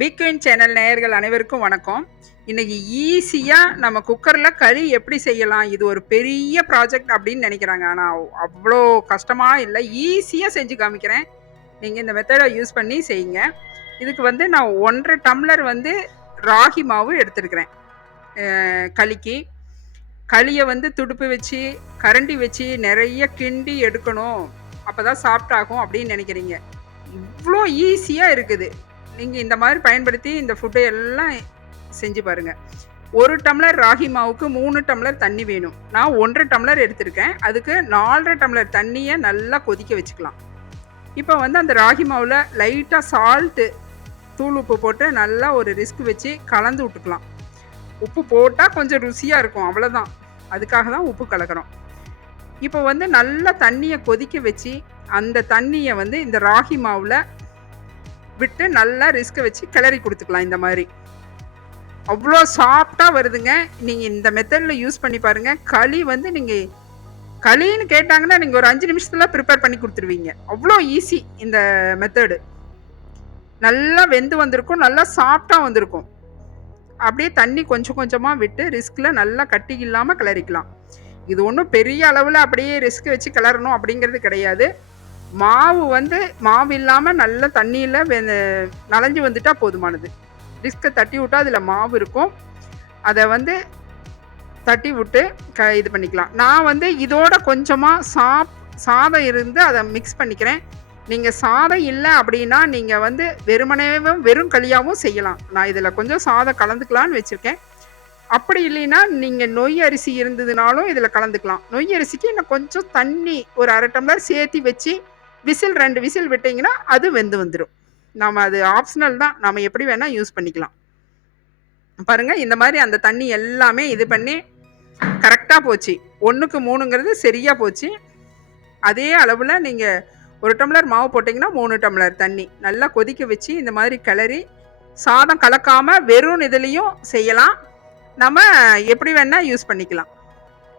Big queen channel நேயர்கள் அனைவருக்கும் வணக்கம். இன்னைக்கு ஈஸியா நம்ம குக்கர்ல களி எப்படி செய்யலாம்? இது ஒரு பெரிய ப்ராஜெக்ட் அப்படின்னு நினைக்கிறாங்க. ஆனா அவ்ளோ கஷ்டமா இல்ல. ஈஸியா செஞ்சு காமிக்கிறேன். நீங்க இந்த மெத்தட யூஸ் பண்ணி செய்யுங்க. இதுக்கு வந்து நான் 1 1/2 டம்ளர் வந்து ராகி மாவு எடுத்திருக்கிறேன். களிக்கு. களிய வந்து துடுப்பு வச்சு, கரண்டி வச்சு நெறைய கிண்டி எடுக்கணும். அப்பதான் சாஃப்ட் ஆகும் அப்படின்னு நினைக்கிறீங்க. இவ்ளோ ஈஸியா இருக்குது. நீங்க இந்த மாதிரி பயன்படுத்தி இந்த ஃபுட்டை எல்லாம் செஞ்சு பாருங்க. 1 டம்ளர் ராகி மாவுக்கு 3 டம்ளர் தண்ணி வேணும். நான் 1 1/2 டம்ளர் எடுத்திருக்கேன். அதுக்கு 4 1/2 டம்ளர் தண்ணிய நல்லா கொதிக்க வச்சுக்கலாம். இப்போ வந்து அந்த ராகி மாவுல லைட்டா சால்ட்டு, தூள் உப்பு போட்டு நல்லா ஒரு விஸ்க் வச்சு கலந்து விட்டுக்கலாம். உப்பு போட்டா கொஞ்சம் ருசியா இருக்கும். அவ்வளோதான். அதுக்காக தான் உப்பு கலக்குறோம். இப்போ வந்து நல்லா தண்ணிய கொதிக்க வச்சு, அந்த தண்ணிய வந்து இந்த ராகி மாவுல விட்டு நல்லா ரிஸ்க வச்சு கிளறி கொடுத்துக்கலாம். இந்த மாதிரி அவ்வளோ சாஃப்டா வருதுங்க. நீங்க இந்த மெத்தட்ல யூஸ் பண்ணி பாருங்க. களி வந்து நீங்க களின்னு கேட்டாங்கன்னா நீங்க ஒரு 5 நிமிஷத்துல ப்ரிப்பேர் பண்ணி கொடுத்துருவீங்க. அவ்வளோ ஈஸி இந்த மெத்தடு. நல்லா வெந்து வந்திருக்கும், நல்லா சாஃப்டா வந்திருக்கும். அப்படியே தண்ணி கொஞ்சம் கொஞ்சமா விட்டு ரிஸ்க்ல நல்லா கட்டி இல்லாம கிளறிக்கலாம். இது ஒன்றும் பெரிய அளவில் அப்படியே ரிஸ்க் வச்சு கிளறணும் அப்படிங்கிறது கிடையாது. மாவு வந்து மாவு இல்லாமல் நல்ல தண்ணியில் நனைஞ்சு வந்துட்டா போதுமானது. டிஸ்கை தட்டி விட்டா அதில் மாவு இருக்கும். அதை வந்து தட்டி விட்டு இது பண்ணிக்கலாம். நான் வந்து இதோட கொஞ்சமாக சாதம் இருந்து அதை மிக்ஸ் பண்ணிக்கிறேன். நீங்கள் சாதம் இல்லை அப்படின்னா நீங்கள் வந்து வெறும் களியாகவும் செய்யலாம். நான் இதில் கொஞ்சம் சாதம் கலந்துக்கலான்னு வச்சுருக்கேன். அப்படி இல்லைன்னா நீங்கள் நொய் அரிசி இருந்ததுனாலும் இதில் கலந்துக்கலாம். நொய் அரிசிக்கு இன்னும் கொஞ்சம் தண்ணி ஒரு 1/2 டம்ளர் சேர்த்தி வச்சு 2 விசில் விட்டிங்கன்னா அது வெந்து வந்துடும். நம்ம அது ஆப்ஷனல் தான். நம்ம எப்படி வேணால் யூஸ் பண்ணிக்கலாம். பாருங்கள், இந்த மாதிரி அந்த தண்ணி எல்லாமே இது பண்ணி கரெக்டாக போச்சு. 1க்கு 3ங்கிறது சரியாக போச்சு. அதே அளவில் நீங்கள் 1 டம்ளர் மாவு போட்டிங்கன்னா 3 டம்ளர் தண்ணி நல்லா கொதிக்க வச்சு இந்த மாதிரி கிளறி சாதம் கலக்காமல் வெறும் இதுலேயும் செய்யலாம். நம்ம எப்படி வேணால் யூஸ் பண்ணிக்கலாம்.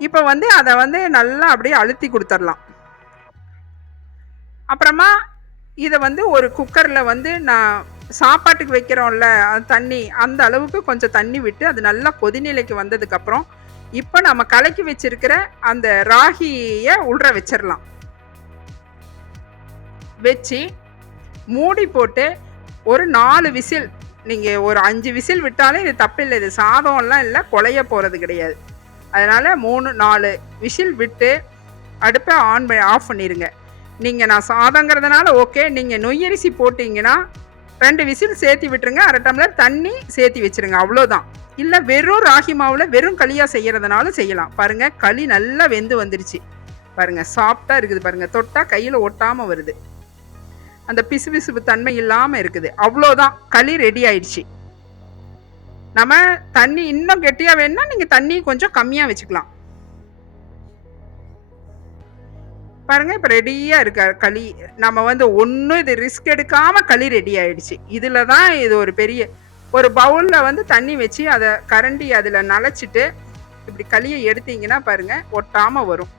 இப்போ வந்து அதை வந்து நல்லா அப்படியே அழுத்தி கொடுத்துடலாம். அப்புறமா இதை வந்து ஒரு குக்கரில் வந்து நான் சாப்பாட்டுக்கு வைக்கிறோம்ல தண்ணி, அந்த அளவுக்கு கொஞ்சம் தண்ணி விட்டு அது நல்லா கொதிநிலைக்கு வந்ததுக்கப்புறம் இப்போ நம்ம கலக்கி வச்சிருக்கிற அந்த ராகியை உள்ள வச்சிடலாம். வச்சு மூடி போட்டு ஒரு 4 விசில், நீங்கள் ஒரு 5 விசில் விட்டாலும் இது தப்பு இல்லை. இது சாதம்லாம் இல்லை, குழைய போகிறது கிடையாது. அதனால் 3 4 விசில் விட்டு அடுப்பை ஆஃப் பண்ணிடுங்க. நீங்கள் நான் சாதங்கிறதுனால ஓகே. நீங்கள் நொய்யரிசி போட்டிங்கன்னா 2 விசில் சேர்த்தி விட்டுருங்க. 1/2 டம்ளர் தண்ணி சேர்த்தி வச்சுருங்க. அவ்வளோதான். இல்லை வெறும் ராகி மாவில் வெறும் களியாக செய்கிறதுனாலும் செய்யலாம். பாருங்கள், களி நல்லா வெந்து வந்துருச்சு. பாருங்கள், சாஃப்டாக இருக்குது. பாருங்கள், தொட்டால் கையில் ஒட்டாமல் வருது. அந்த பிசுபிசுப்பு தன்மை இல்லாமல் இருக்குது. அவ்வளோதான், களி ரெடி ஆயிடுச்சு. நம்ம தண்ணி இன்னும் கெட்டியாக வேணும்னா நீங்கள் தண்ணி கொஞ்சம் கம்மியாக வச்சுக்கலாம். பாருங்க, இப்போ ரெடியாக இருக்க களி. நம்ம வந்து ஒன்றும் இது ரிஸ்க் எடுக்காமல் களி ரெடி ஆயிடுச்சு. இதில் தான் இது ஒரு பெரிய ஒரு பவுலில் வந்து தண்ணி வச்சு அதை கரண்டி அதில் நனைச்சிட்டு இப்படி களியை எடுத்தீங்கன்னா பாருங்கள் ஒட்டாமல் வரும்.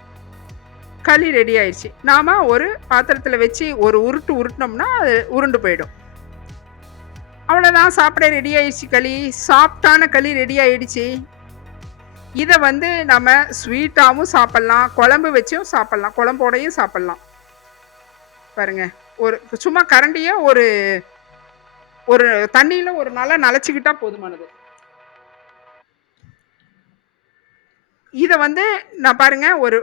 களி ரெடி ஆயிடுச்சு. நாம் ஒரு பாத்திரத்தில் வச்சு ஒரு உருட்டினோம்னா அது உருண்டு போயிடும். அவ்வளோதான், சாப்பிட ரெடி ஆயிடுச்சு. களி சாஃப்டான களி ரெடி ஆயிடுச்சு. இதை வந்து நம்ம ஸ்வீட்டாகவும் சாப்பிட்லாம், குழம்பு வச்சும் சாப்பிட்லாம், குழம்போடையும் சாப்பிட்லாம். பாருங்க, ஒரு சும்மா கரண்டியை ஒரு ஒரு தண்ணியில் ஒரு நாளாக நனைச்சிக்கிட்டா போதுமானது. இதை வந்து நான் பாருங்க ஒரு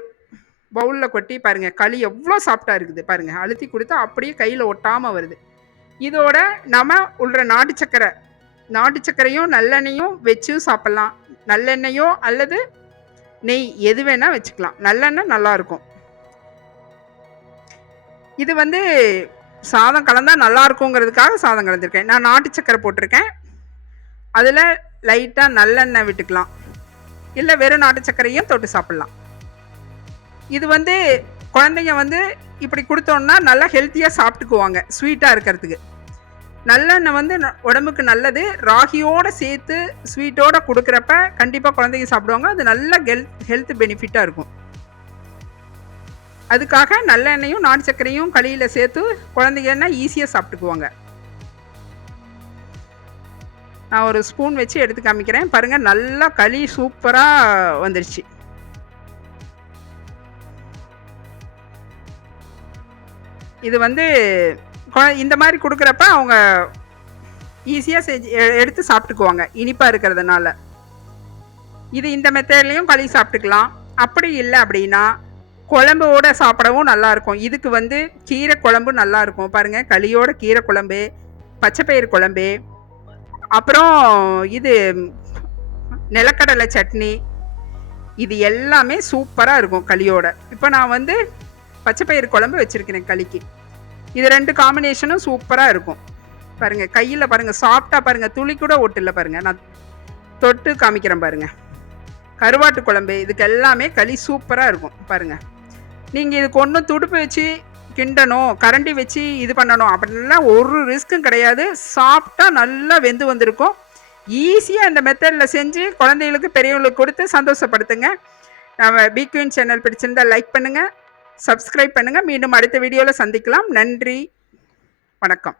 பவுலில் கொட்டி பாருங்க, களி எவ்வளோ சாஃப்டாக இருக்குது. பாருங்க, அழுத்தி கொடுத்தா அப்படியே கையில் ஒட்டாமல் வருது. இதோட நம்ம உள்ள நாட்டு சர்க்கரையும் நல்லெண்ணெயும் வச்சும் சாப்பிட்லாம். நல்லெண்ணெயோ அல்லது நெய் எது வேணா வச்சுக்கலாம். நல்லெண்ணெய் நல்லா இருக்கும். இது வந்து சாதம் கலந்தா நல்லா இருக்குங்கிறதுக்காக சாதம் கலந்துருக்கேன். நான் நாட்டு சர்க்கரை போட்டிருக்கேன். அதில் லைட்டாக நல்லெண்ணெய் விட்டுக்கலாம். இல்லை வெறும் நாட்டு சர்க்கரையும் தொட்டு சாப்பிட்லாம். இது வந்து குழந்தைங்க வந்து இப்படி கொடுத்தோன்னா நல்லா ஹெல்த்தியாக சாப்பிட்டுக்குவாங்க, ஸ்வீட்டாக இருக்கிறதுக்கு. நல்லெண்ணெய் வந்து உடம்புக்கு நல்லது. ராகியோடு சேர்த்து ஸ்வீட்டோடு கொடுக்குறப்ப கண்டிப்பாக குழந்தைங்க சாப்பிடுவாங்க. அது நல்ல ஹெல்த் பெனிஃபிட்டாக இருக்கும். அதுக்காக நல்லெண்ணெயும் நாட்டு சர்க்கரையும் களியில் சேர்த்து குழந்தைங்கன்னா ஈஸியாக சாப்பிட்டுக்குவாங்க. நான் ஒரு ஸ்பூன் வச்சு எடுத்து காமிக்கிறேன் பாருங்க. நல்லா களி சூப்பரா வந்துருச்சு. இது வந்து இந்த மாதிரி கொடுக்குறப்ப அவங்க ஈஸியா செஞ்சு எடுத்து சாப்பிட்டுக்குவாங்க, இனிப்பா இருக்கிறதுனால. இது இந்த மெத்தட்லயும் களி சாப்பிட்டுக்கலாம். அப்படி இல்லை அப்படின்னா குழம்போட சாப்பிடவும் நல்லா இருக்கும். இதுக்கு வந்து கீரை குழம்பு நல்லா இருக்கும் பாருங்க. களியோட கீரை குழம்பு, பச்சைப்பயிறு குழம்பு, அப்புறம் இது நிலக்கடலை சட்னி, இது எல்லாமே சூப்பராக இருக்கும் களியோட. இப்போ நான் வந்து பச்சைப்பயிறு குழம்பு வச்சிருக்கிறேன் களிக்கு. இது 2 காம்பினேஷனும் சூப்பராக இருக்கும் பாருங்க. கையில் பாருங்க, சாப்பிட்டா பாருங்க, துளி கூட ஒட்டில்ல பாருங்க. நான் தொட்டு காமிக்கிறேன் பாருங்க. கருவாட்டு குழம்பு, இதுக்கு எல்லாமே களி சூப்பராக இருக்கும் பாருங்க. நீங்கள் இதுக்கு ஒன்றும் துடுப்பு வச்சு கிண்டணும், கரண்டி வச்சு இது பண்ணணும் அப்படின்லாம் ஒரு ரிஸ்க்கும் கிடையாது. சாப்பிட்டா நல்லா வெந்து வந்திருக்கும். ஈஸியாக இந்த மெத்தடில் செஞ்சு குழந்தைகளுக்கு பெரியவங்களுக்கு கொடுத்து சந்தோஷப்படுத்துங்க. நம்ம பிக்யூன் சேனல் பிடிச்சிருந்தால் லைக் பண்ணுங்கள், சப்ஸ்கிரைப் பண்ணுங்கள். மீண்டும் அடுத்த வீடியோவில் சந்திக்கலாம். நன்றி, வணக்கம்.